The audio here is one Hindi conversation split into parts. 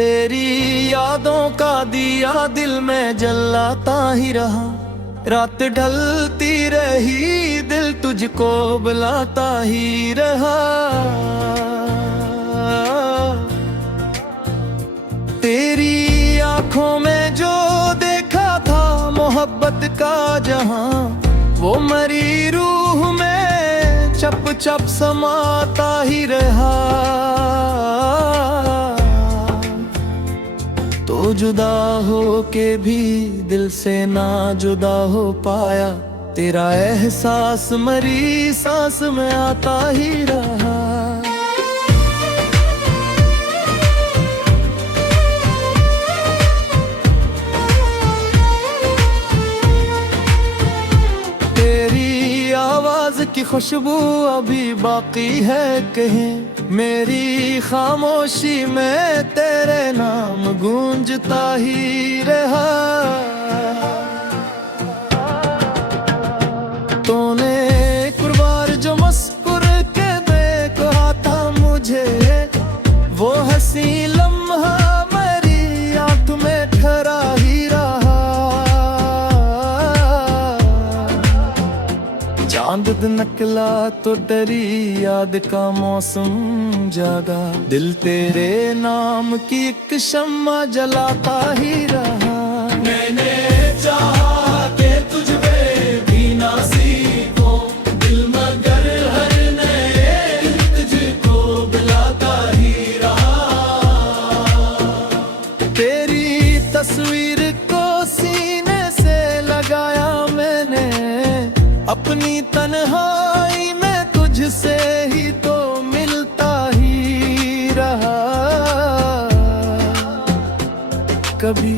तेरी यादों का दिया दिल में जलाता ही रहा। रात ढलती रही दिल तुझको बुलाता ही रहा। तेरी आंखों में जो देखा था मोहब्बत का जहां, वो मरी रूह में चप चप समाता ही रहा। तो जुदा हो के भी दिल से ना जुदा हो पाया, तेरा एहसास मरी सांस में आता ही रहा। तेरी आवाज की खुशबू अभी बाकी है कहीं, मेरी खामोशी में तेरे नाम गूंजता ही रहा। तूने एक बार जो मुस्कुर के देखा था मुझे, वो हंसी लम्हा मेरी आंख में ठहरा ही रहा। चांद निकला तो डरी याद का मौसम जागा, दिल तेरे नाम की एक शम्मा जलाता ही रहा। मैंने चाहा कि तुझ पे भी ना सीखो दिल, मगर हर नए तुझको बुलाता ही रहा। तेरी तस्वीर को सीने से लगाया मैंने, अपनी तन्हाई में तुझसे ही तो मिलता ही रहा। कभी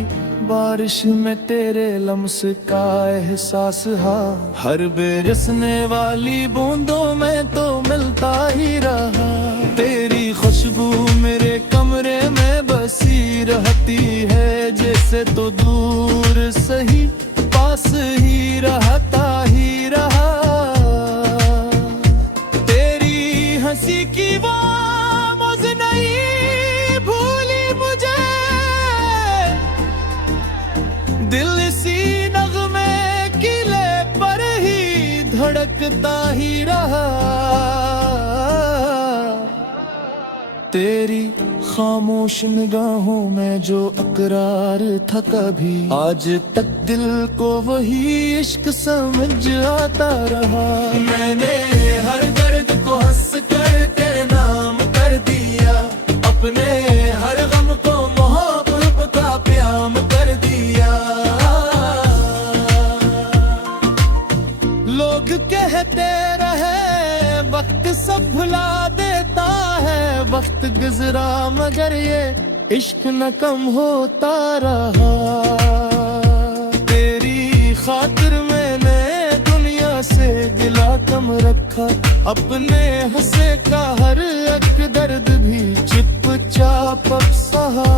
बारिश में तेरे लम्स का एहसास हा, हर बरसने वाली बूंदों में तो मिलता ही रहा। तेरी खुशबू मेरे कमरे में बसी रहती है, जैसे तो दूर सही पास ही रहता ही रहा। तेरी हंसी की वो मौज नहीं भूली मुझे, दिल इसी नगमे किले पर ही धड़कता ही रहा। तेरी खामोश निगाहों में जो अकरार था कभी, आज तक दिल को वही इश्क समझ आता रहा। मैंने हर दर्द को हंस कर तेरे नाम कर दिया, अपने हर गम को मोहब्बत का प्याम कर दिया। लोग कहते रहे वक्त सब भुला देता है, वक्त गुजरा मगर ये इश्क न कम होता रहा। तेरी खातिर मैंने दुनिया से गिला कम रखा, अपने हंसे का हर एक दर्द भी चुपचाप अब सहा।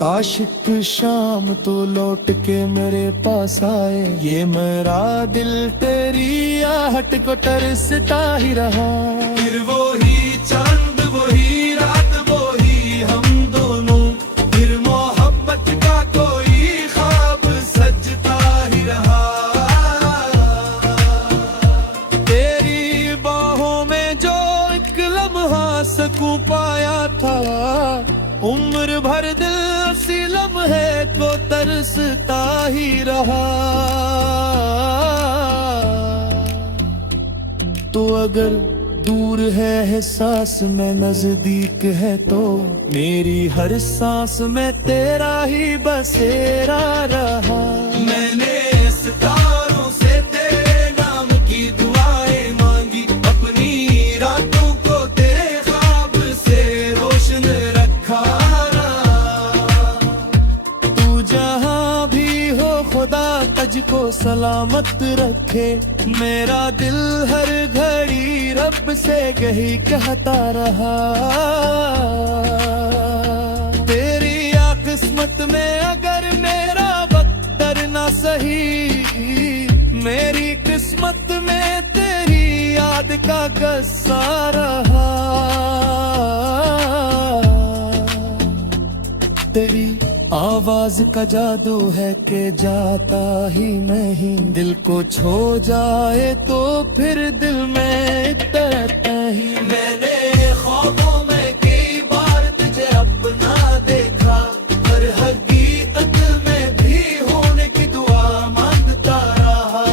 काश एक शाम तो लौट के मेरे पास आए, ये मेरा दिल तेरी आहट को तरसता ही रहा। फिर वो ही चांद वो ही रात वो ही हम दोनों, फिर मोहब्बत का कोई ख्वाब सजता ही रहा। तेरी बाहों में जो एक लम्हा सकूं पाया था, उम्र भर दिल सी लम्हे को तरसता ही रहा। तो अगर दूर है एहसास में नजदीक है, तो मेरी हर सांस में तेरा ही बसेरा रहा। मैंने सितारों से तेरे नाम की दुआएं मांगी, अपनी रातों को तेरे ख्वाब से रोशन रखा। तू जहां भी हो खुदा तुझको सलामत रखे, मेरा दिल हर घड़ी रब से यही कहता रहा। तेरी या किस्मत में अगर मेरा वक्त डरना सही, मेरी किस्मत में तेरी याद का बेकसा रहा। तेरी आवाज का जादू है कि जाता ही नहीं, दिल को छो जाए तो फिर दिल में तैरता ही। मैंने ख्वाबों में कई बार तुझे अपना देखा, हर हकीकत में भी होने की दुआ मांगता रहा।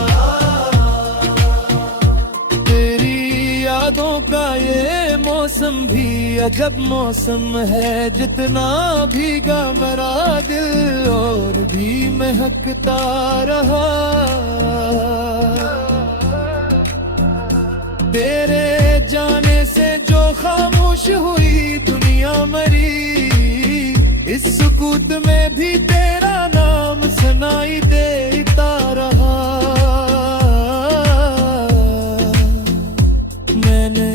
तेरी यादों का ये मौसम भी अजब मौसम है, जितना भीगा मेरा दिल और भी महकता रहा। तेरे जाने से जो खामोश हुई दुनिया मरी, इस सुकूत में भी तेरा नाम सुनाई देता रहा। मैंने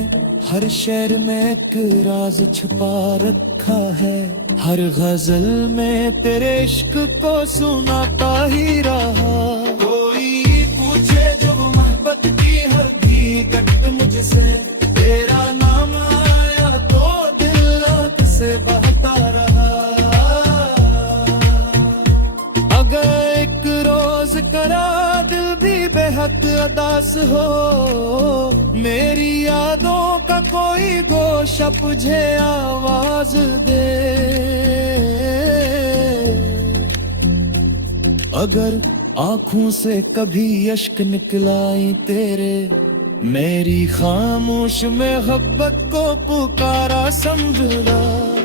हर शेर में एक राज छुपा रखा है, हर गजल में तेरे इश्क को सुनाता ही रहा। कोई पूछे जब मोहब्बत की हकीकत मुझसे, तेरा नाम आया तो दिल आँख से बहता रहा। अगर एक रोज करा दिल भी बेहद उदास हो, मेरी यादों का कोई गोशा मुझे आवाज दे। अगर आँखों से कभी अश्क निकलाई तेरे, मेरी खामोश मोहब्बत को पुकारा समझना।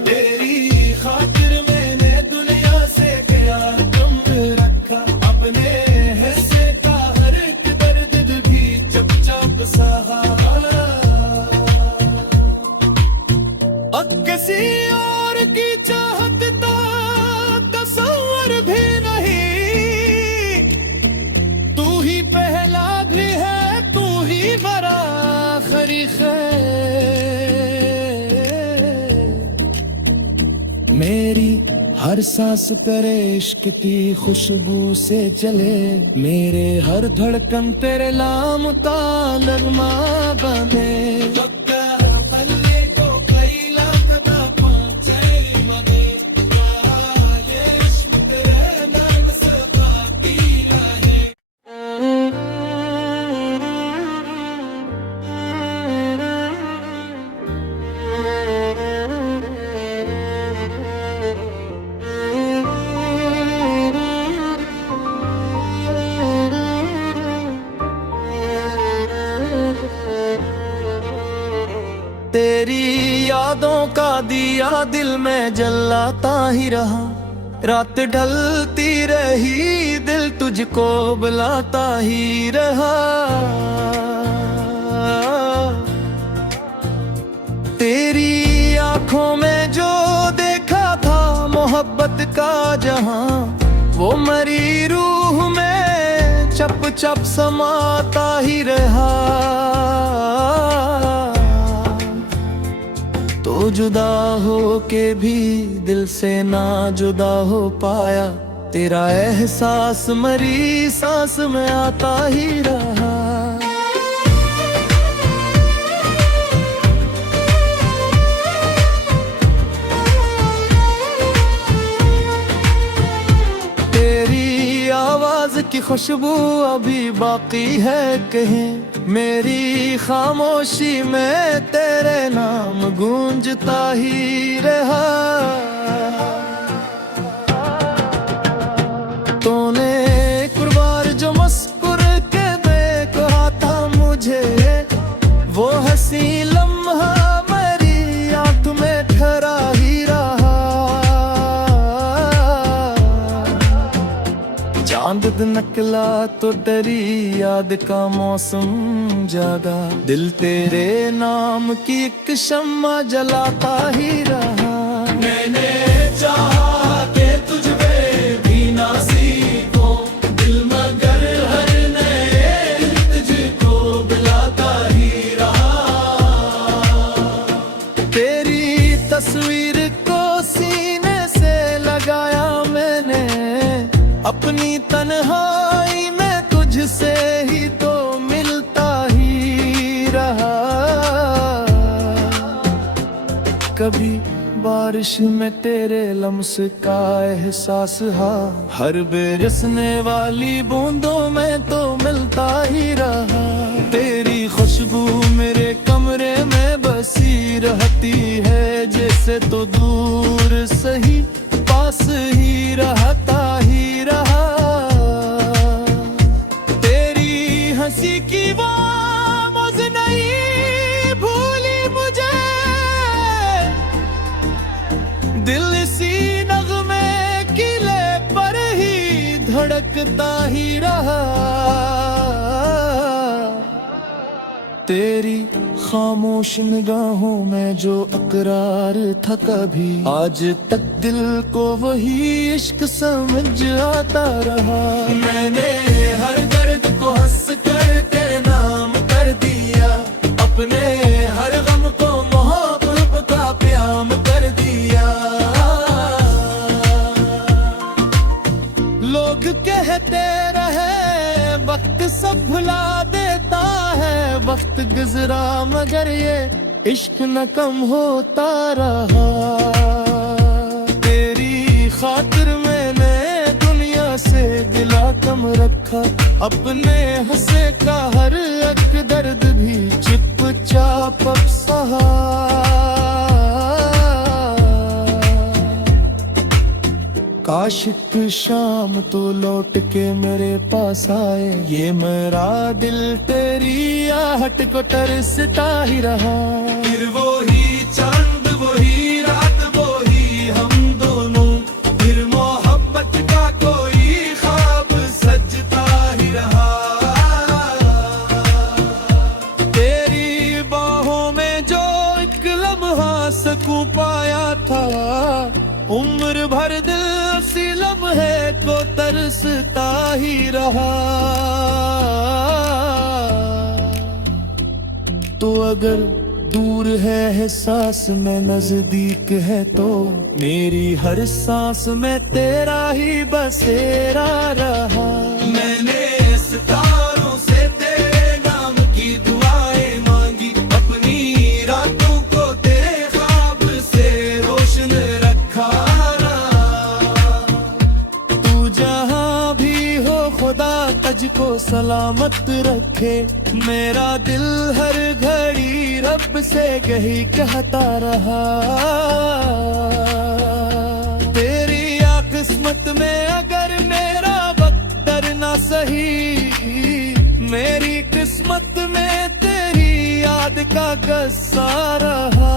तेरी खातिर मैंने दुनिया से क्या कम रखा, अपने हिस्से का हर एक दर्द भी चुपचाप सहा। अब किसी और की चाहत का तस्वर भी नहीं, तू ही पहला भी है, तू ही बड़ा आखिरी खैर। मेरी हर सांस तेरे इश्क की खुशबू से जले, मेरे हर धड़कन तेरे नाम का नगमा बने। तेरी यादों का दिया दिल में जलाता ही रहा, रात ढलती रही दिल तुझको बुलाता ही रहा। तेरी आंखों में जो देखा था मोहब्बत का जहां, वो मरी रूह में चप चप समाता ही रहा। तो जुदा हो के भी दिल से ना जुदा हो पाया, तेरा एहसास मरी सांस में आता ही रहा। तेरी आवाज की खुशबू अभी बाकी है कहीं, मेरी खामोशी में तेरे नाम गूंजता ही रहा। तूने एक बार जो मुस्कुर के देखा था मुझे, वो हंसी लम्हा मेरी आंख में ठहरा ही रहा। चांद निकला तो डरी याद का मौसम जागा, दिल तेरे नाम की एक शम्मा जलाता ही रहा। मैंने चाहा कि तुझ पे भी ना सीखो दिल, मगर हर नए तुझको बुलाता ही रहा। तेरी तस्वीर को सीने से लगाया मैंने, अपनी तन्हाई में तुझसे ही तो मिलता ही रहा। बारिश में तेरे लम्स का एहसास हाँ, हर बेरसने वाली बूंदों में तो मिलता ही रहा। तेरी खुशबू मेरे कमरे में बसी रहती है, जैसे तो दूर सही पास ही रहता ही रहा। तेरी हंसी की वो मौज नहीं भूली मुझे, दिल इसी नगमे किले पर ही धड़कता ही रहा। तेरी खामोश निगाहों में जो अकरार था कभी, आज तक दिल को वही इश्क समझ आता रहा। मैंने हर दर्द को हंस कर तेरे नाम कर दिया, अपने हर गम को मोहब्बत का प्याम कर दिया। लोग कहते रहे वक्त सब भुला देता है, वक्त गुजरा मगर ये इश्क न कम होता रहा। तेरी खातिर मैंने दुनिया से गिला कम रखा, अपने हंसे का हर एक दर्द भी चुपचाप अब सहा। काश एक शाम तो लौट के मेरे पास आए, ये मेरा दिल तेरी आहट को तरसता ही रहा। फिर वो ही चांद वो ही रात वो ही हम दोनों, फिर मोहब्बत का कोई ख्वाब सजता ही रहा। तेरी बाहों में जो एक लम्हा सकूं पाया था, उम्र भर दिल उसी लम्हे को तरसता ही रहा। तो अगर दूर है एहसास में नजदीक है, तो मेरी हर सांस में तेरा ही बसेरा रहा। मैंने सितारों से तेरे नाम की दुआएं मांगी, अपनी रातों को तेरे ख्वाब से रोशन रखा। तू जहां भी हो खुदा तुझको सलामत रखे, मेरा दिल हर घड़ी रब से यही कहता रहा। तेरी या किस्मत में अगर मेरा वक्त ना सही, मेरी किस्मत में तेरी याद का गस्सा रहा।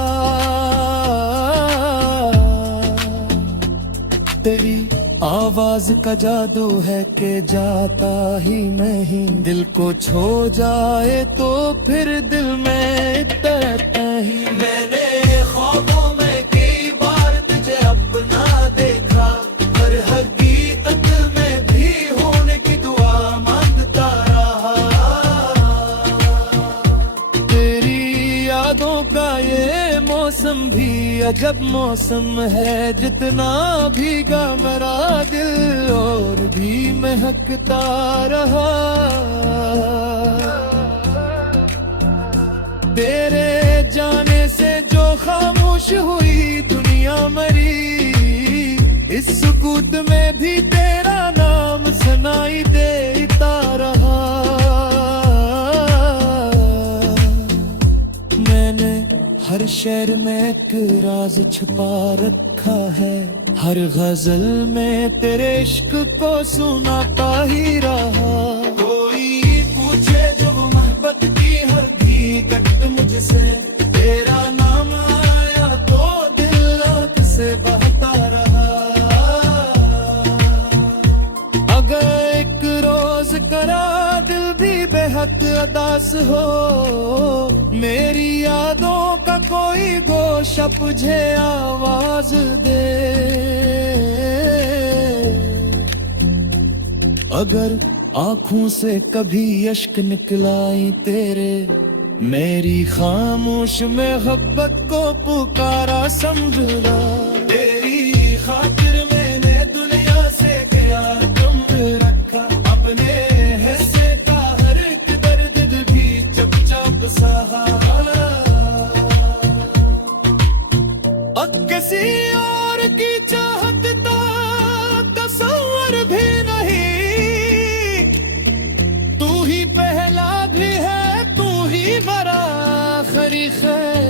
तेरी आवाज का जादू है कि जाता ही नहीं, दिल को छो जाए तो फिर दिल में इतरता ही। मैंने ख्वाबों में कई बार तुझे अपना देखा, पर हकीकत में भी होने की दुआ मांगता रहा। तेरी यादों का ये मौसम भी अजब मौसम है, जितना भीगा मेरा दिल और भी महकता रहा। तेरे जाने से जो खामोश हुई दुनिया मरी, इस सुकूत में भी तेरा नाम सुनाई देता रहा। मैंने हर शेर में एक राज छुपा रखा है, हर गजल में तेरे इश्क को सुनाता ही रहा। कोई पूछे जो मोहब्बत की हकीकत मुझसे, तेरा नाम आया तो दिल आंख से बहता रहा। अगर एक रोज करा दिल भी बेहद अदास हो, मेरी यादों का कोई गोशा मुझे आवाज दे। अगर आँखों से कभी अश्क निकलाई तेरे, मेरी खामोश मोहब्बत को पुकारा समझना। तेरी खातिर मैंने दुनिया से क्या कम रखा, अपने हिस्से का हर एक दर्द भी चुपचाप सहा। किसी खैर।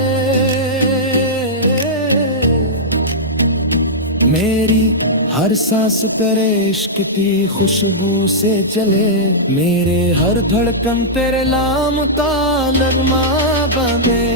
मेरी हर सांस तेरे इश्क की खुशबू से चले, मेरे हर धड़कन तेरे नाम का नगमा बने।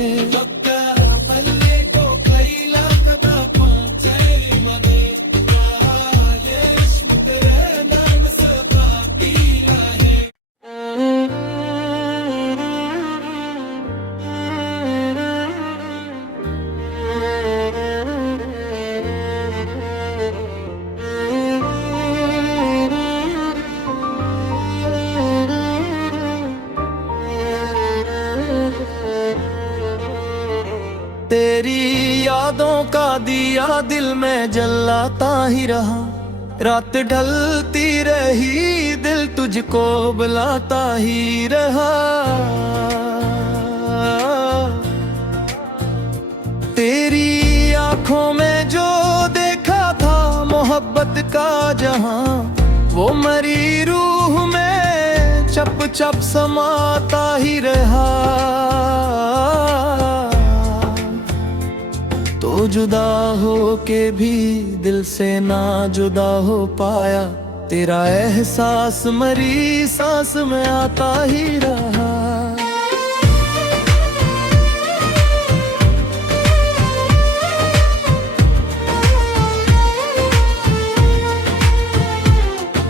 तेरी यादों का दिया दिल में जलाता ही रहा, रात ढलती रही दिल तुझको बुलाता ही रहा। तेरी आंखों में जो देखा था मोहब्बत का जहां, वो मरी रूह में चप चप समाता ही रहा। तो जुदा हो के भी दिल से ना जुदा हो पाया, तेरा एहसास मरी सांस में आता ही रहा।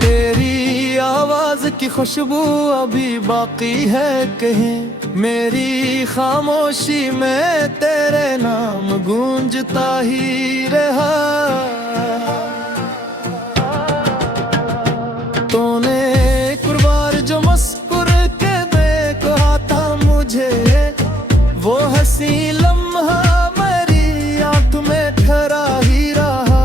तेरी आवाज की खुशबू अभी बाकी है कहीं, मेरी खामोशी में तेरे नाम गूंजता ही रहा। तूने एक बार जो मुस्कुर के देखा था मुझे, वो हंसी लम्हा मेरी आंख में ठहरा ही रहा।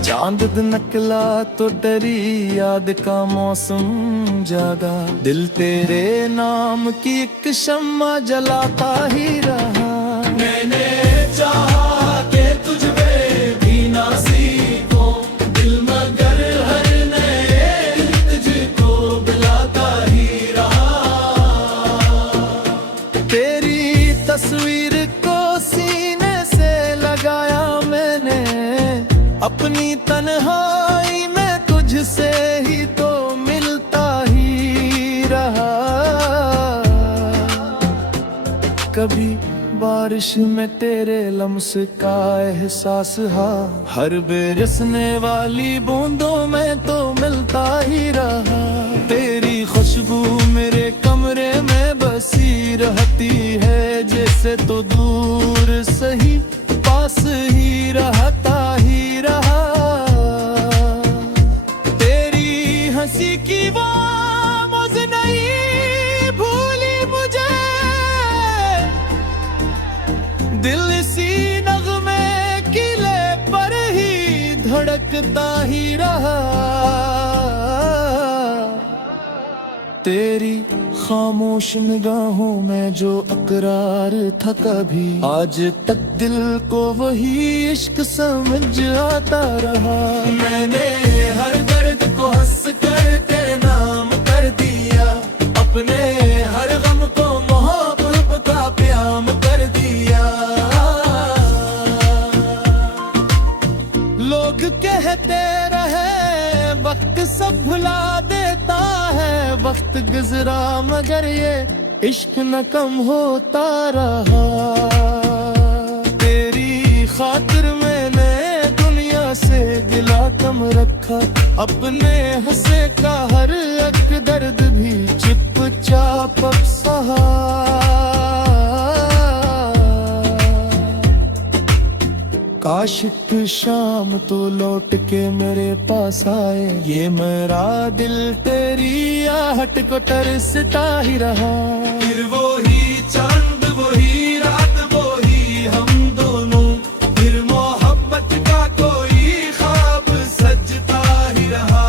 चांद निकला तो डरी याद का मौसम जागा, दिल तेरे नाम की एक शम्मा जलाता ही रहा। मैंने चाहा कि तुझ में भी ना सीखो दिल, मगर हर नए तुझको बुलाता ही रहा। तेरी तस्वीर को सीने से लगाया मैंने, अपनी तन्हाई में तुझसे ही तो मिलता ही रहा। कभी बारिश में तेरे लम्स का एहसास हा, हर बरसने वाली बूंदों में तो मिलता ही रहा। तेरी खुशबू मेरे कमरे में बसी रहती है, जैसे तो दूर सही पास ही रहता ही रहा। तेरी हंसी की वो मौज नहीं भूली मुझे, दिल इसी नगमे किले पर ही धड़कता ही रहा। तेरी खामोश निगाहों में जो अकरार था कभी, आज तक दिल को वही इश्क समझ आता रहा। मैंने हर दर्द को हंस कर तेरे नाम कर दिया, अपने हर गम को मोहब्बत का प्याम कर दिया। लोग कहते रहे वक्त सब भुला देता है, वक्त गुजरा मगर ये इश्क न कम होता रहा। तेरी खातिर मैंने दुनिया से गिला कम रखा, अपने हंसे का हर एक दर्द भी चुपचाप अब सहा। काश एक शाम तो लौट के मेरे पास आए, ये मेरा दिल तेरी आहट को तरसता ही रहा। फिर वो ही चांद वो ही रात वो ही हम दोनों, फिर मोहब्बत का कोई ख्वाब सजता ही रहा।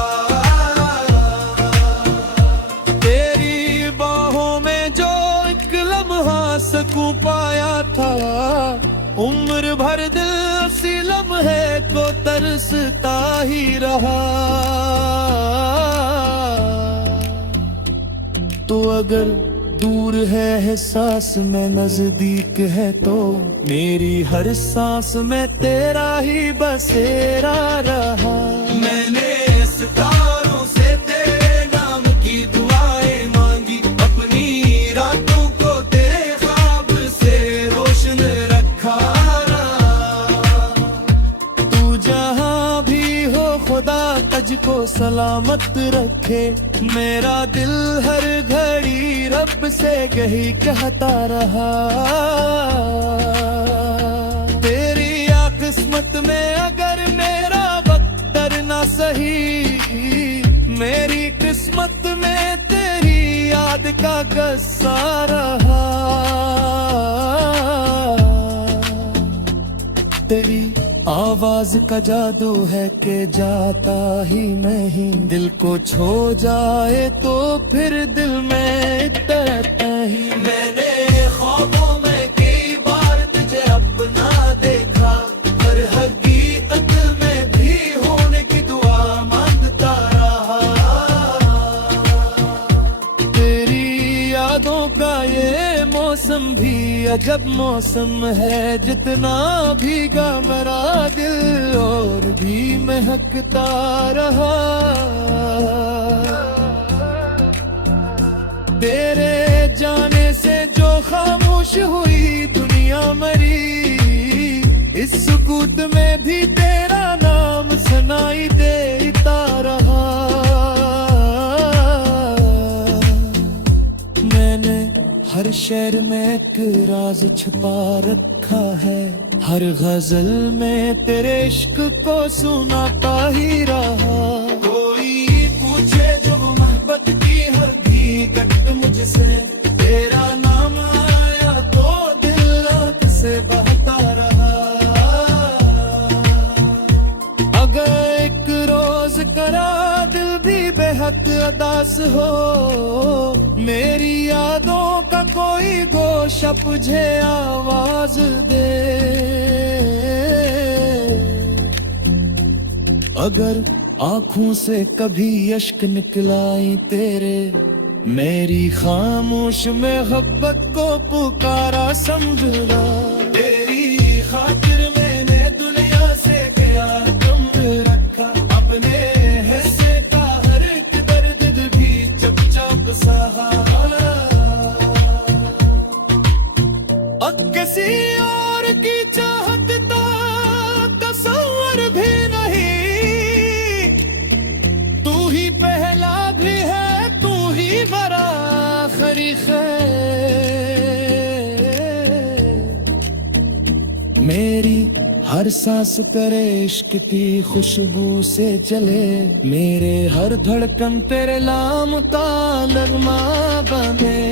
तेरी बाहों में जो एक लम्हा सकूं पाया था, उम्र भर दिल सी लम्हे को तरसता ही रहा। तो अगर दूर है एहसास में नजदीक है तो मेरी हर सांस में तेरा ही बसेरा रहा। मैंने सितारों से तेरे नाम की दुआएं मांगी, अपनी रातों को तेरे ख्वाब से रोशन रखा रहा। तू जहां भी हो खुदा तुझको सलामत रखे, मेरा दिल हर घड़ी रब से यही कहता रहा। तेरी या किस्मत में अगर मेरा वक्त ना सही, मेरी किस्मत में तेरी याद का गस्सा रहा। तेरी आवाज का जादू है कि जाता ही नहीं, दिल को छू जाए तो फिर दिल में इतरता ही। मैंने ख्वाबों में कई बार तुझे अपना देखा, हर हकीकत में भी होने की दुआ मांगता रहा। तेरी यादों का ये मौसम भी अजब मौसम है, जितना भीगा मेरा दिल और भी महकता रहा। तेरे जाने से जो खामोश हुई दुनिया मरी, इस सुकूत में भी तेरा नाम सुनाई देता रहा। मैंने हर शेर में एक राज छुपा रखा है, हर गजल में तेरे इश्क को सुनाता ही रहा। कोई पूछे जो मोहब्बत की हकीकत मुझसे, तेरा नाम आया तो दिल आंख से बहता रहा। अगर एक रोज करा दिल भी बेहद अदास हो, मेरी यादों का कोई गोशा मुझे आवाज दे। अगर आंखों से कभी अश्क निकलाई तेरे, मेरी खामोश मोहब्बत को पुकारा समझना। तेरी खातिर मैंने दुनिया से क्या कम रखा, अपने हिस्से का हर एक दर्द भी चुपचाप सहा। किसी और की चाहत का तस्वर भी नहीं, तू ही पहला भी है, तू ही बड़ा आखिरी है। मेरी हर सांस तेरे इश्क की खुशबू से चले, मेरे हर धड़कन तेरे नाम का नगमा बने।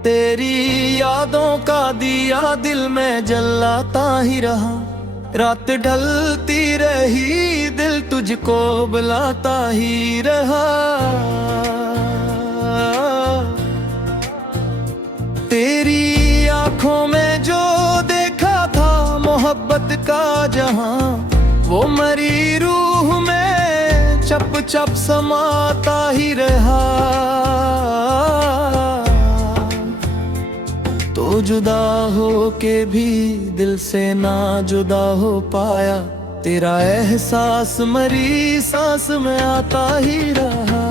तेरी यादों का दिया दिल में जलाता ही रहा, रात ढलती रही दिल तुझको बुलाता ही रहा। तेरी आंखों में जो देखा था मोहब्बत का जहां, वो मरी रूह में चप चप समाता ही रहा। तो जुदा हो के भी दिल से ना जुदा हो पाया, तेरा एहसास मरी सांस में आता ही रहा।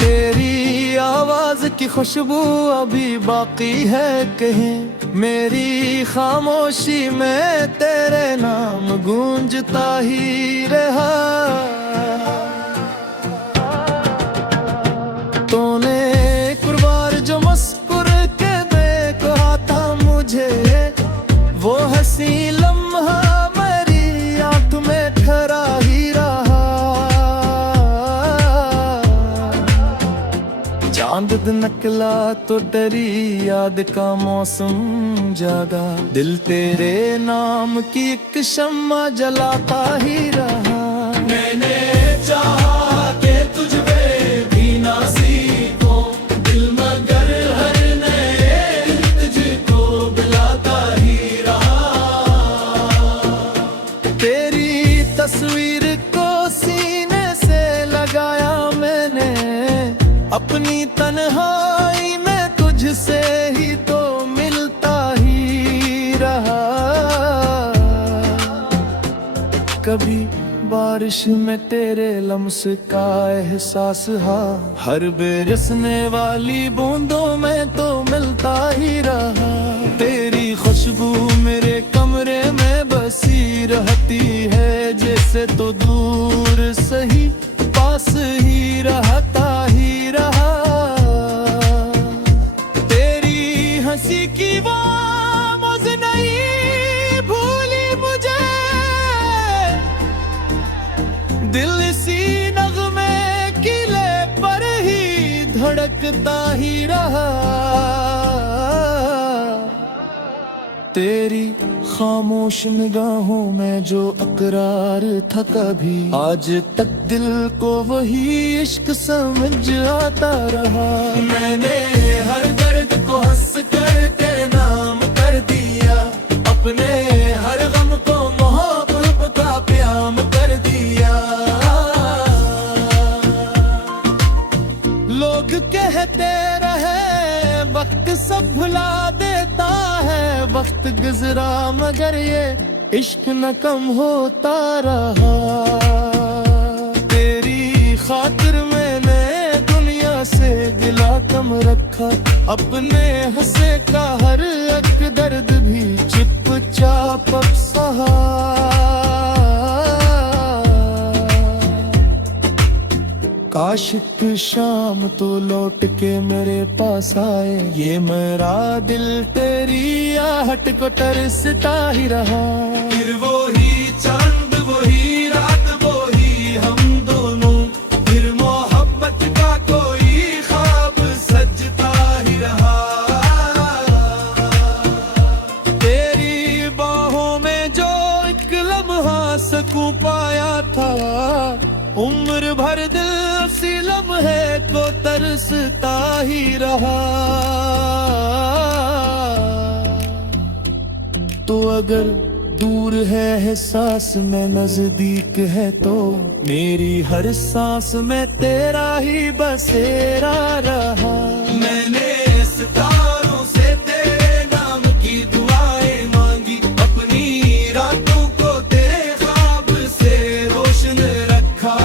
तेरी आवाज की खुशबू अभी बाकी है कहीं, मेरी खामोशी में तेरे नाम गूंजता ही रहा। तूने एक बार जो मुस्कुर के देखा था मुझे, निकला तो डरी याद का मौसम जागा, दिल तेरे नाम की एक शम्मा जलाता ही रहा। मैंने चाहा कि तुझ पे भी ना सीखो दिल, मगर हर नए तुझको बुलाता ही रहा। तेरी तस्वीर को सीने से लगाया मैंने, अपनी तन्हाई में तुझसे ही तो मिलता ही रहा। कभी बारिश में तेरे लम्स का एहसास हा, हर बरसने वाली बूंदों में तो मिलता ही रहा। तेरी खुशबू मेरे कमरे में बसी रहती है, जैसे तो दूर सही पास ही रहता ही रहा। तेरी हंसी की वो मौज नहीं भूली मुझे, दिल इसी नगमे किले पर ही धड़कता ही रहा। तेरी खामोश निगाहों में जो अकरार था कभी, आज तक दिल को वही इश्क समझ आता रहा। मैंने हर दर्द को हंस कर तेरे नाम कर दिया, अपने हर गम को मोहब्बत का प्याम कर दिया। लोग कहते रहे वक्त सब भुला देता है, वक्त गुजरा मगर ये इश्क न कम होता रहा। तेरी खातिर मैंने दुनिया से गिला कम रखा, अपने हंसे का हर एक दर्द भी चुपचाप अब सहा। काश एक शाम तो लौट के मेरे पास आए, ये मेरा दिल तेरी आहट को तरसता ही रहा। फिर वही चांद वही रात वही हम दोनों, फिर मोहब्बत का कोई ख्वाब सजता ही रहा। तेरी बाहों में जो एक लम्हा सकूं पाया था, उम्र भर दिल उसी लम्हे को तरसता ही रहा। तो अगर दूर है एहसास में नजदीक है, तो मेरी हर सांस में तेरा ही बसेरा रहा। मैंने सितारों से तेरे नाम की दुआएं मांगी, अपनी रातों को तेरे ख्वाब से रोशन रखा।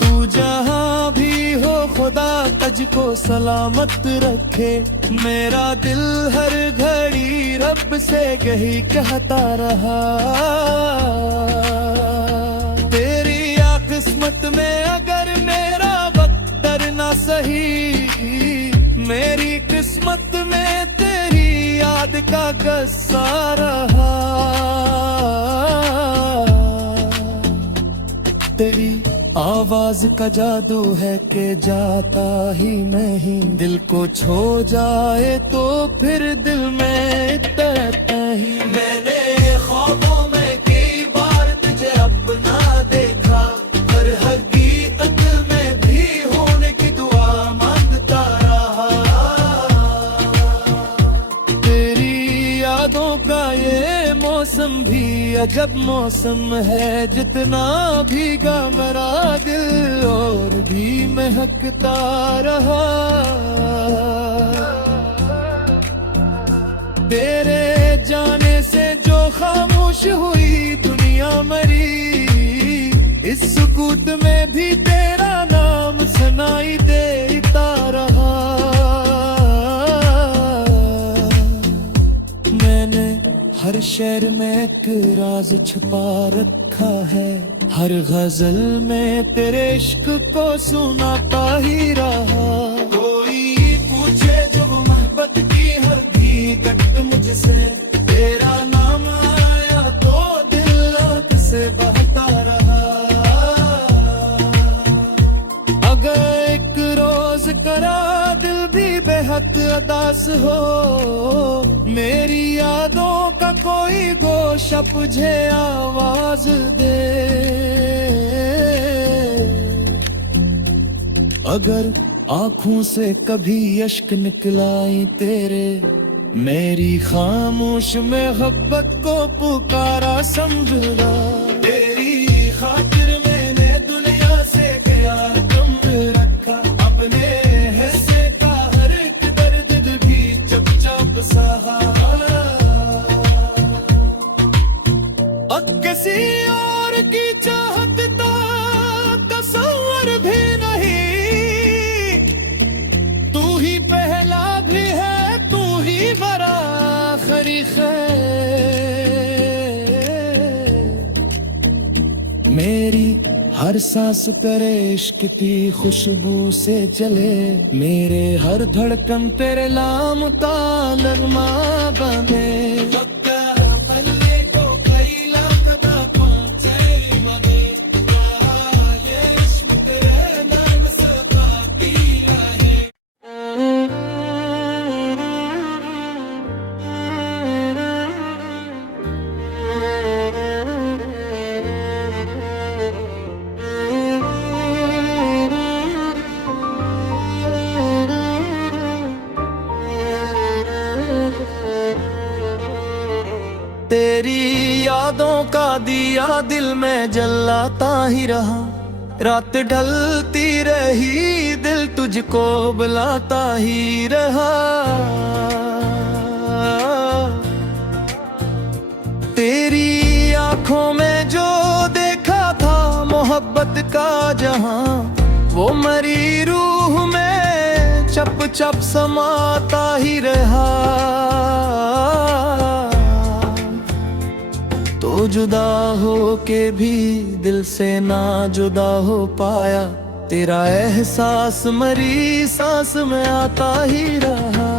तू जहां भी हो खुदा तुझको सलामत रखे, मेरा दिल हर घड़ी रब से यही कहता रहा। तेरी या किस्मत में अगर मेरा वक्त ना सही, मेरी किस्मत में तेरी याद का गस्सा रहा। तेरी आवाज का जादू है कि जाता ही नहीं, दिल को छो जाए तो फिर दिल में तरता ही। मैंने ख्वाबों में कई बार तुझे अपना देखा, हर हकीकत में भी होने की दुआ मांगता रहा। तेरी यादों का ये मौसम भी अजब मौसम है, जितना भीगा मेरा दिल और भी महकता रहा। तेरे जाने से जो खामोश हुई दुनिया मरी, इस सुकूत में भी तेरा नाम सुनाई देता रहा। मैंने हर शेर में एक राज छुपा रखा है, हर गजल में तेरे इश्क को सुनाता ही रहा। कोई पूछे जब मोहब्बत की हकीकत मुझसे, तेरा नाम आया तो दिल आँख से बहता रहा। अगर एक रोज हक अदास हो, मेरी यादों का कोई गोशा मुझे आवाज दे। अगर आंखों से कभी अश्क निकलाई तेरे, मेरी खामोश मोहब्बत को पुकारा समझना। तेरी खातिर मैंने दुनिया से प्यार कम रखा, अपने हिस्से का हर एक दर्द भी चुपचाप सहा। अब किसी और की चाहत का तस्वर भी नहीं, तू ही पहला भी है, तू ही बड़ा आखिरी खैर। मेरी हर सांस करे इश्क की खुशबू से चले, मेरे हर धड़कन तेरे नाम का लगमा बने। तेरी यादों का दिया दिल में जलाता ही रहा, रात ढलती रही दिल तुझको बुलाता ही रहा। तेरी आंखों में जो देखा था मोहब्बत का जहां, वो मरी रूह में चप चप समाता ही रहा। तो जुदा हो के भी दिल से ना जुदा हो पाया, तेरा एहसास मरी सांस में आता ही रहा।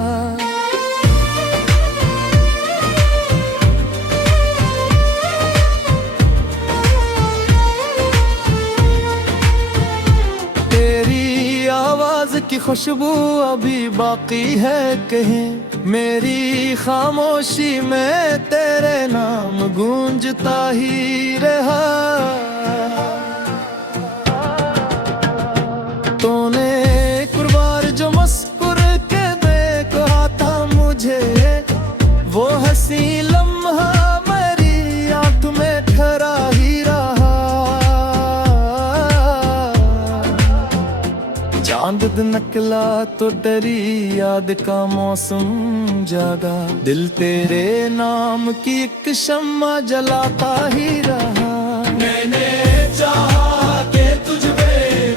तेरी आवाज की खुशबू अभी बाकी है कहीं, मेरी खामोशी में तेरे नाम गूंजता ही रहा। तूने एक बार जो मुस्कुर के देखा था मुझे, वो हंसी लम्हा मेरी आंख में ठहरा ही रहा। चांद निकला तो डरी याद का मौसम जागा, दिल तेरे नाम की एक शम्मा जलाता ही रहा। मैंने चाहा कि तुझ पे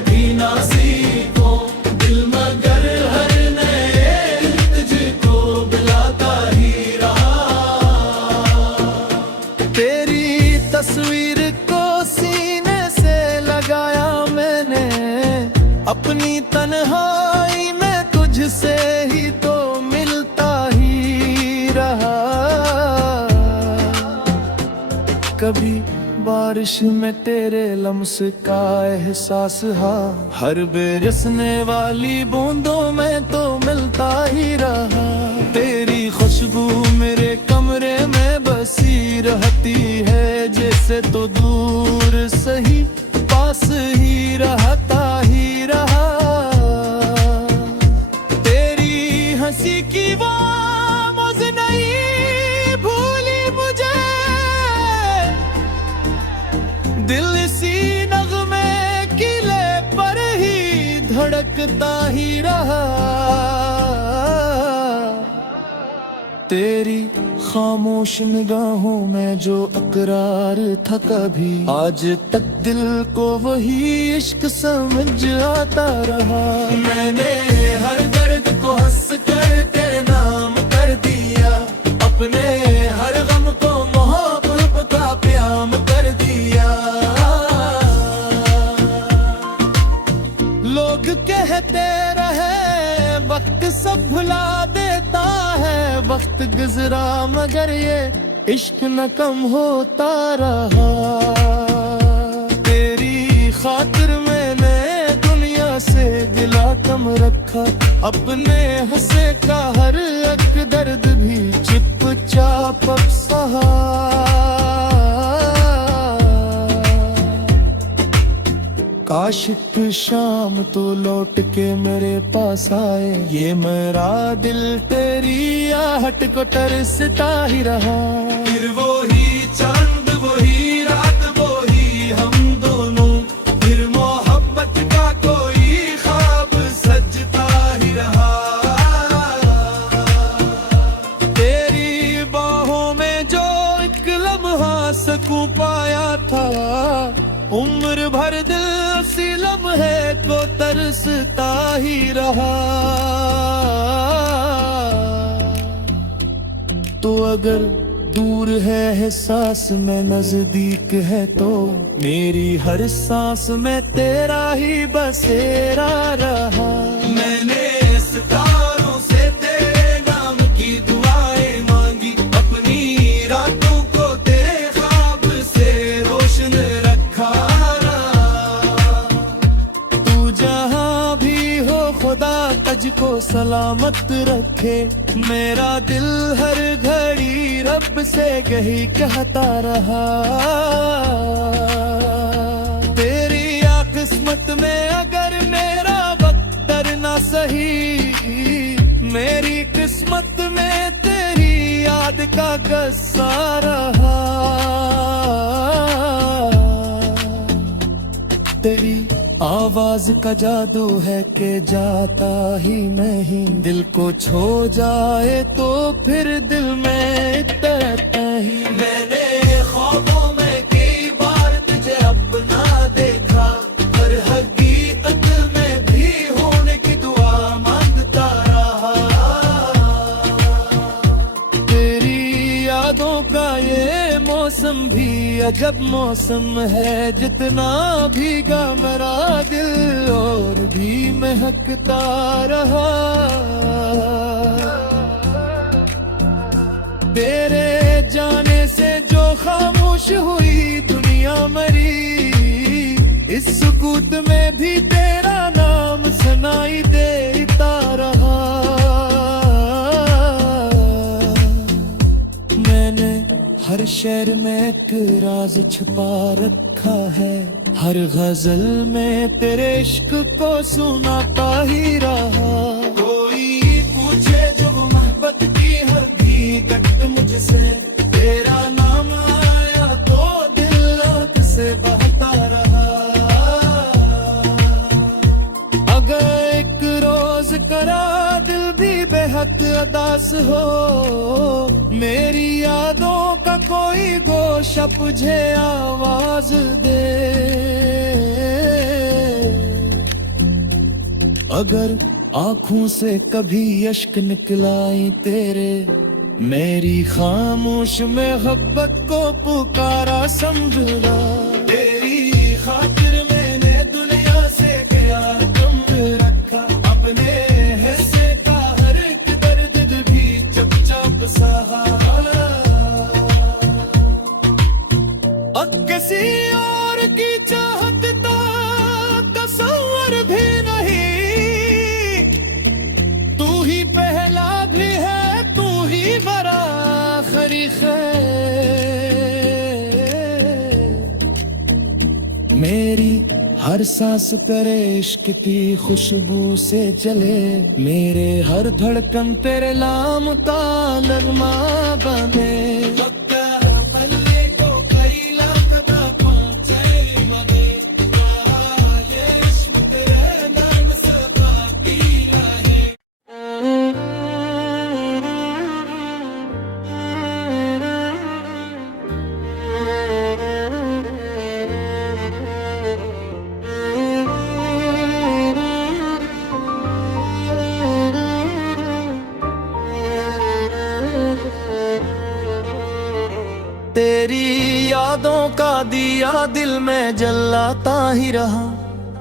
भी ना सीखो दिल, मगर हर नए तुझको बुलाता ही रहा। तेरी तस्वीर को सीने से लगाया मैंने, अपनी तन्हाई में तुझसे ही तो मिलता ही रहा। कभी बारिश में तेरे लम्स का एहसास हा, हर बरसने वाली बूंदों में तो मिलता ही रहा। तेरी खुशबू मेरे कमरे में बसी रहती है, जैसे तो दूर सही पास ही रहता ही रहा। तेरी हंसी की वो मौज नहीं भूली मुझे, दिल इसी नगमे किले पर ही धड़कता ही रहा। तेरी खामोश निगाहों में जो अकरार था कभी, आज तक दिल को वही इश्क समझ आता रहा। मैंने हर दर्द को हंस कर तेरे नाम कर दिया, अपने हर गम को मोहब्बत का प्याम कर दिया। लोग कहते रहे वक्त सब भुला देता है, वक्त गुजरा मगर ये इश्क न कम होता रहा। तेरी खातिर मैंने दुनिया से दिला कदम रखा, अपने हंसे का हर एक दर्द भी चुपचाप अब सहा। काश एक शाम तो लौट के मेरे पास आए, ये मेरा दिल तेरी आहट को तरसता ही रहा। फिर वही चांद वही रात वही हम दोनों, फिर मोहब्बत का कोई ख्वाब सजता ही रहा। तेरी बाहों में जो एक लम्हा सकूं पाया था, उम्र भर दिल उसी लम्हे को तरसता ही रहा। तो अगर दूर है एहसास में नजदीक है तो, मेरी हर सांस में तेरा ही बसेरा रहा। मैंने सितारों से तेरे नाम की दुआएं मांगी, अपनी रातों को तेरे ख्वाब से रोशन रखा। तू जहां भी हो खुदा तुझको सलामत रखे, मेरा दिल हर घड़ी रब से यही कहता रहा। तेरी या किस्मत में अगर मेरा वक्त ना सही, मेरी किस्मत में तेरी याद का गस्सा रहा। तेरी आवाज का जादू है कि जाता ही नहीं, दिल को छो जाए तो फिर दिल में तरता ही। मैंने ख्वाबों में कई बार तुझे अपना देखा, पर हकीकत में भी होने की दुआ मांगता रहा। तेरी यादों का ये मौसम भी अजब मौसम है, जितना भीगा मेरा दिल और भी महकता रहा। तेरे जाने से जो खामोश हुई दुनिया मरी, इस सुकूत में भी तेरा नाम सुनाई देता रहा। मैंने हर शेर में एक राज छुपा रखा है, हर गजल में तेरे इश्क को सुनाता ही रहा। कोई पूछे जब मोहब्बत की हकीकत मुझसे, तेरा नाम आया तो दिल आँख से बहता रहा। अगर एक रोज करा दिल भी बेहद उदास हो, मेरी यादों का कोई गोशा मुझे आवाज दे। अगर आँखों से कभी अश्क निकलाई तेरे, मेरी खामोश मोहब्बत को पुकारा समझना। तेरी खातिर मैंने दुनिया से क्या कम रखा, अपने हिस्से का हर एक दर्द भी चुपचाप सहा। किसी और की चाहत का तस्वर भी नहीं, तू ही पहला भी है तू ही बड़ा आखिरी है। मेरी हर सांस तेरे इश्क की खुशबू से चले, मेरे हर धड़कन तेरे नाम का नगमा बने। तेरी यादों का दिया दिल में जलाता ही रहा,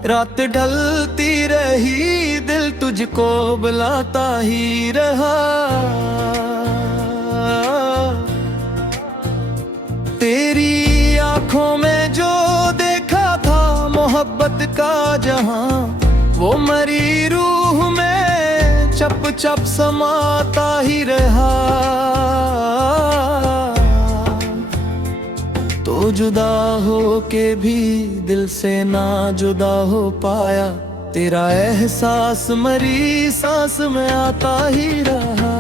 रात ढलती रही दिल तुझको बुलाता ही रहा। तेरी आंखों में जो देखा था मोहब्बत का जहां, वो मरी रूह में चप चप समाता ही रहा। तो जुदा हो के भी दिल से ना जुदा हो पाया, तेरा एहसास मरी सांस में आता ही रहा।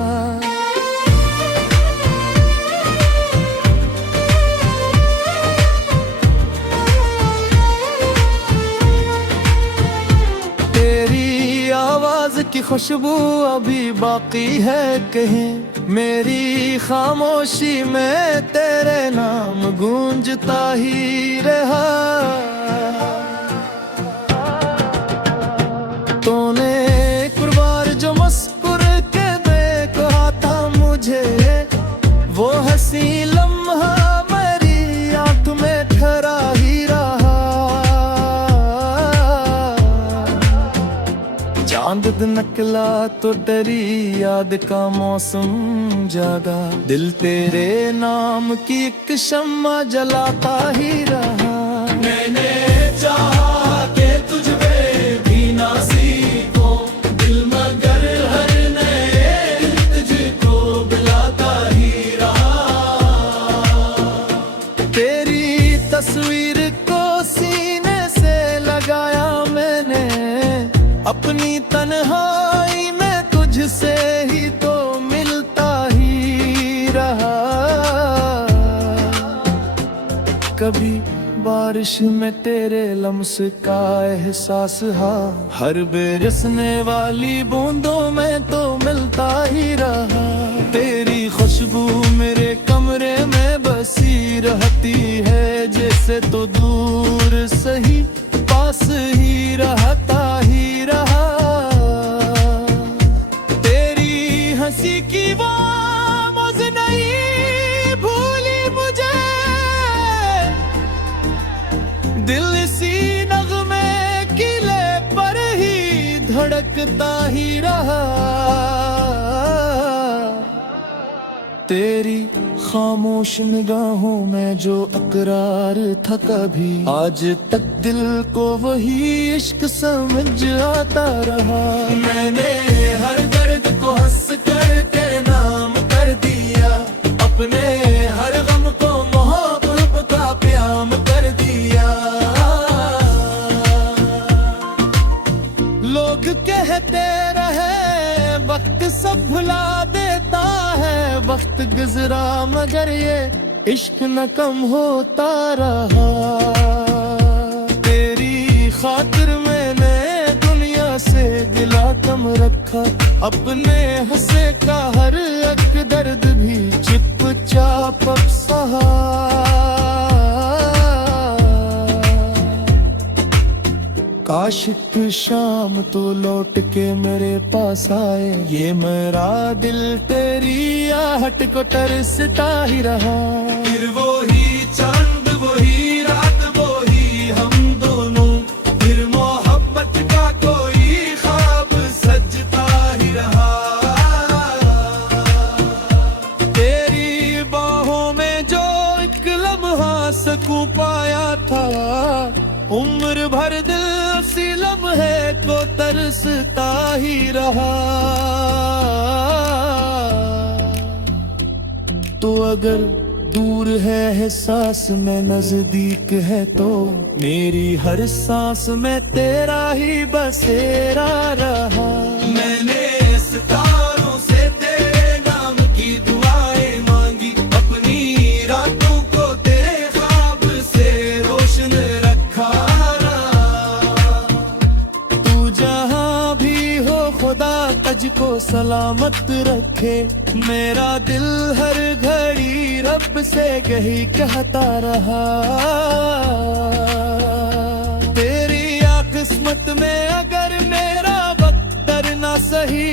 तेरी आवाज की खुशबू अभी बाकी है कहीं, मेरी खामोशी में तेरे नाम गूंजता ही रहा। तूने एक बार जो मुस्कुर के देखा था मुझे, वो हंसी लम्हा मेरी आंख में ठहरा ही रहा। चांद निकला तो डरी याद का मौसम जागा, दिल तेरे नाम की एक शम्मा जलाता ही रहा। मैंने चाहा कि तुझ पे भी ना सीखो दिल, मगर हर नए दिल तुझको बुलाता ही रहा। तेरी तस्वीर को सीने से लगाया मैंने, अपनी तन्हाई में तुझसे ही तो मिलता ही रहा। कभी बारिश में तेरे लम्स का एहसास हा, हर बरसने वाली बूंदों में तो मिलता ही रहा। तेरी खुशबू मेरे कमरे में बसी रहती है, जैसे तो दूर सही पास ही रहता ही रहा। तेरी हंसी की वो मौज नहीं भूली मुझे, दिल इसी नगमे किले पर ही धड़कता ही रहा। तेरी खामोश निगाहों में जो अकरार था कभी, आज तक दिल को वही इश्क समझ आता रहा। मैंने हर दर्द को हंस कर तेरे नाम कर दिया, अपने हर गम को मोहब्बत का प्याम कर दिया। लोग कहते रहे वक्त सब भुला देता है, वक्त गुजरा मगर ये इश्क न कम होता रहा। तेरी खातिर मैंने दुनिया से गिला कम रखा, अपने हंसे का हर एक दर्द भी चुपचाप अब सहा। काश एक शाम तो लौट के मेरे पास आए, ये मेरा दिल तेरी आहट को तरसता ही रहा। फिर वो ही चांद वो ही रात वो ही हम दोनों, फिर मोहब्बत का कोई ख्वाब सजता ही रहा। तेरी बाहों में जो एक लम्हा सकूं पाया था, उम्र भर दिल उसी लम्हे को तरसता ही रहा। तो अगर दूर है एहसास में नजदीक है, तो मेरी हर सांस में तेरा ही बसेरा रहा। मैंने सितारों से तेरे नाम की दुआएं मांगी, अपनी रातों को तेरे ख्वाब से रोशन रखा। तू जहां भी हो खुदा तुझको सलामत रखे, मेरा दिल हर घड़ी रब से यही कहता रहा। तेरी या किस्मत में अगर मेरा वक्त ना सही,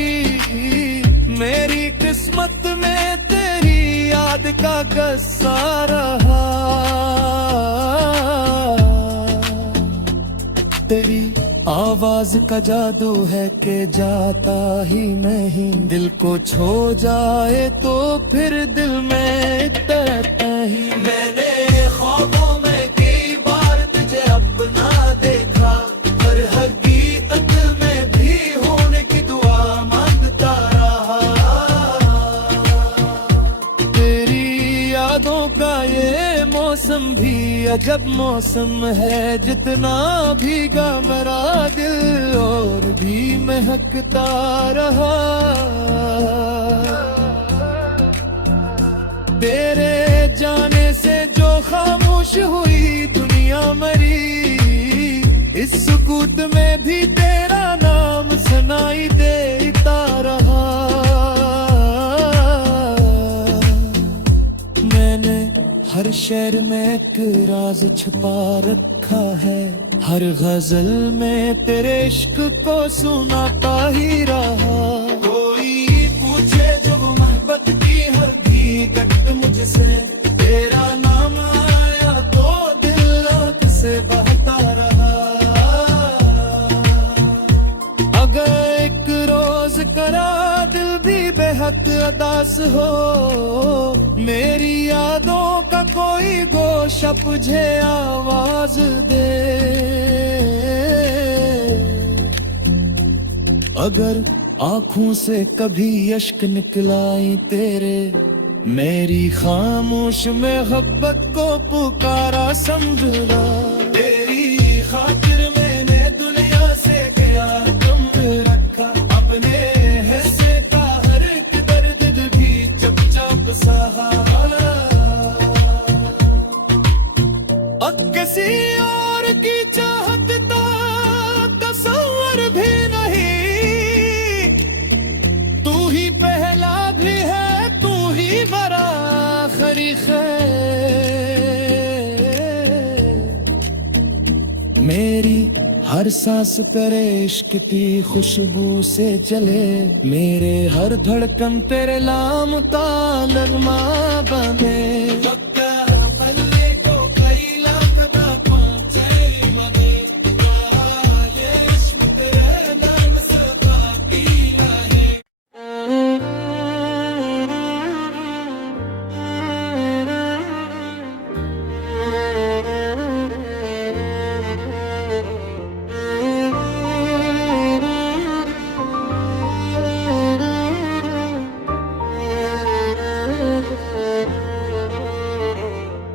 मेरी किस्मत में तेरी याद का गस्सा रहा। तेरी आवाज का जादू है कि जाता ही नहीं, दिल को छो जाए तो फिर दिल में तरता ही। मैंने ख्वाबों में कई बार तुझे अपना देखा, पर हकीकत में अजब मौसम है, जितना भीगा मेरा दिल और भी महकता रहा। तेरे जाने से जो खामोश हुई दुनिया मरी, इस सुकूत में भी तेरा नाम सुनाई देता रहा। मैंने हर शेर में एक राज छुपा रखा है, हर गजल में तेरे इश्क को सुनाता ही रहा। कोई पूछे जब मोहब्बत की हकीकत मुझसे, तेरा नाम आया तो दिल आँख से बहता रहा। अगर एक रोज करा दिल भी बेहद अदास हो, मेरी यादों का कोई गोशा मुझे आवाज दे। अगर आँखों से कभी अश्क निकलाई तेरे, मेरी खामोश मोहब्बत को पुकारा समझना। तेरी खातिर मैंने दुनिया से क्या कम रखा, अपने हिस्से का हर एक दर्द भी चुपचाप सहा। अब किसी और की चाहत का तस्वर भी नहीं, तू ही पहला भी है, तू ही बड़ा आखिरी खैर। मेरी हर सांस तेरे इश्क की खुशबू से जले, मेरे हर धड़कन तेरे नाम का नगमा बने।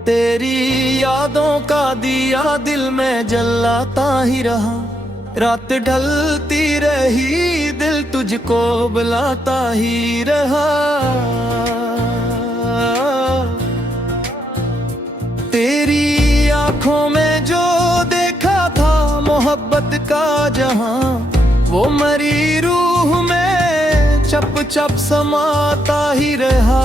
तेरी यादों का दिया दिल में जलाता ही रहा, रात ढलती रही दिल तुझको बुलाता ही रहा। तेरी आंखों में जो देखा था मोहब्बत का जहां, वो मरी रूह में चप चप समाता ही रहा।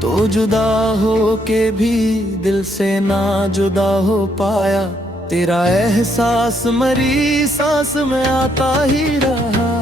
तो जुदा हो के भी दिल से ना जुदा हो पाया, तेरा एहसास मरी सांस में आता ही रहा।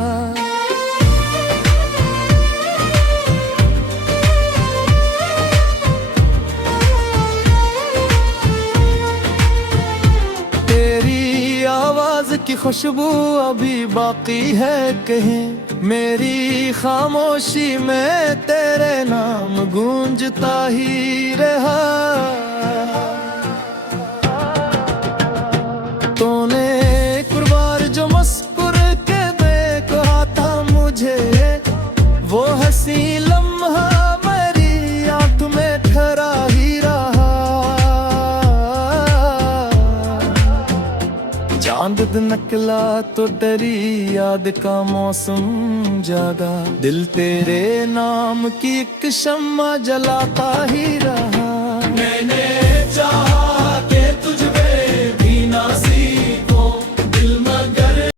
तेरी आवाज की खुशबू अभी बाकी है कहीं, मेरी खामोशी में तेरे नाम गूंजता ही रहा। तूने एक बार जो मुस्कुर के देखा था मुझे, वो हंसी लम्हा मेरी आंख में ठहरा ही रहा। चांद निकला तो डरी याद का मौसम जागा, दिल तेरे नाम की एक शम्मा जलाता ही रहा। मैंने चाहा